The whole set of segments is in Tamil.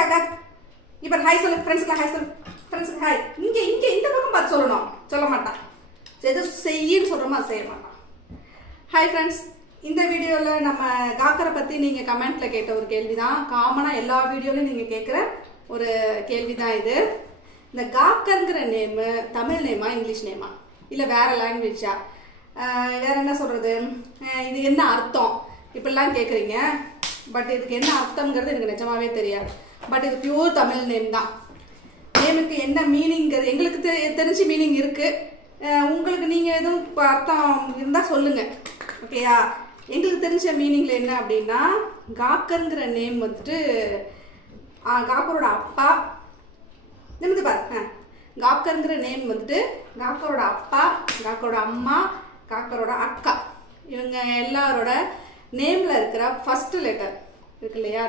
காக்கா இப்போ ஹாய் சொல்லு ஃப்ரெண்ட்ஸ்க்கு ஹாய் சொல்லு ஃப்ரெண்ட்ஸ்க்கு ஹாய் இங்கே இங்கே இந்த பக்கம் பார்த்து சொல்லணும் சொல்ல மாட்டான் எது செய்யின்னு சொல்கிறோமா செய்ய மாட்டான் ஹாய் ஃப்ரெண்ட்ஸ் இந்த வீடியோவில் நம்ம காக்கரை பற்றி நீங்கள் கமெண்ட்டில் கேட்ட ஒரு கேள்வி தான் காமனாக எல்லா வீடியோலையும் நீங்கள் கேட்குற ஒரு கேள்வி தான் இது இந்த காக்கருங்கிற நேமு தமிழ் நேமா இங்கிலீஷ் நேமா இல்லை வேறு லாங்குவேஜா வேறு என்ன சொல்கிறது இது என்ன அர்த்தம் இப்படிலாம் கேட்குறீங்க பட் இதுக்கு என்ன அர்த்தங்கிறது எனக்கு நிஜமாவே தெரியாது பட் இது பியூர் தமிழ் நேம் தான் நேமுக்கு என்ன மீனிங்கிறது எங்களுக்கு தெரிஞ்ச மீனிங் இருக்குது உங்களுக்கு நீங்கள் எதுவும் இப்போ அர்த்தம் இருந்தால் சொல்லுங்கள் ஓகேயா எங்களுக்கு தெரிஞ்ச மீனிங்கில் என்ன அப்படின்னா காக்கருங்கிற நேம் வந்துட்டு காக்கரோட அப்பா நிமிந்து பாரு காக்கருங்கிற நேம் வந்துட்டு காக்கரோட அப்பா காக்கரோட அம்மா காக்கரோட அக்கா இவங்க எல்லாரோட நேமில் இருக்கிற ஃபர்ஸ்ட் லெட்டர் இருக்கு இல்லையா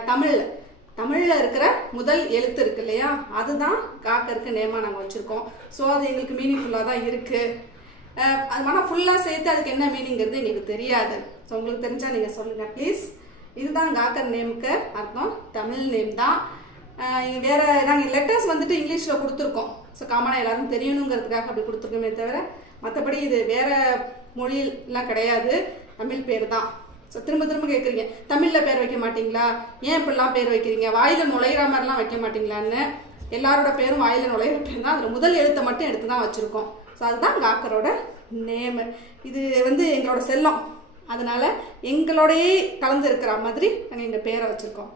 தமிழில் இருக்கிற முதல் எழுத்து இருக்கு இல்லையா அதுதான் காக்கருக்கு நேமாக நாங்கள் வச்சுருக்கோம் ஸோ அது எங்களுக்கு மீனிங்ஃபுல்லாக தான் இருக்குது அது ஆனால் ஃபுல்லாக சேர்த்து அதுக்கு என்ன மீனிங்கிறது எங்களுக்கு தெரியாது ஸோ உங்களுக்கு தெரிஞ்சால் நீங்கள் சொல்லுங்கள் ப்ளீஸ் இதுதான் காக்கர் நேமுக்கு அர்த்தம் தமிழ் நேம் தான் வேறு நாங்கள் லெட்டர்ஸ் வந்துட்டு இங்கிலீஷில் கொடுத்துருக்கோம் ஸோ காமனாக எல்லாரும் தெரியணுங்கிறதுக்காக அப்படி கொடுத்துருக்கோமே தவிர மற்றபடி இது வேறு மொழியெலாம் கிடையாது தமிழ் பேர் தான் ஸோ திரும்ப திரும்ப கேட்குறீங்க தமிழில் பேர் வைக்க மாட்டிங்களா ஏன் இப்படிலாம் பேர் வைக்கிறீங்க வாயில் நுழையிற மாதிரிலாம் வைக்க மாட்டிங்களான்னு எல்லாரோட பேரும் வாயில் நுழையிற பேர் தான் அதில் முதல் எழுத்தை மட்டும் எடுத்து தான் வச்சுருக்கோம் ஸோ அதுதான் காக்கரோட நேமு இது எங்களோட செல்லம் அதனால் எங்களோடையே கலந்து இருக்கிற மாதிரி நாங்கள் எங்கள் பேரை வச்சுருக்கோம்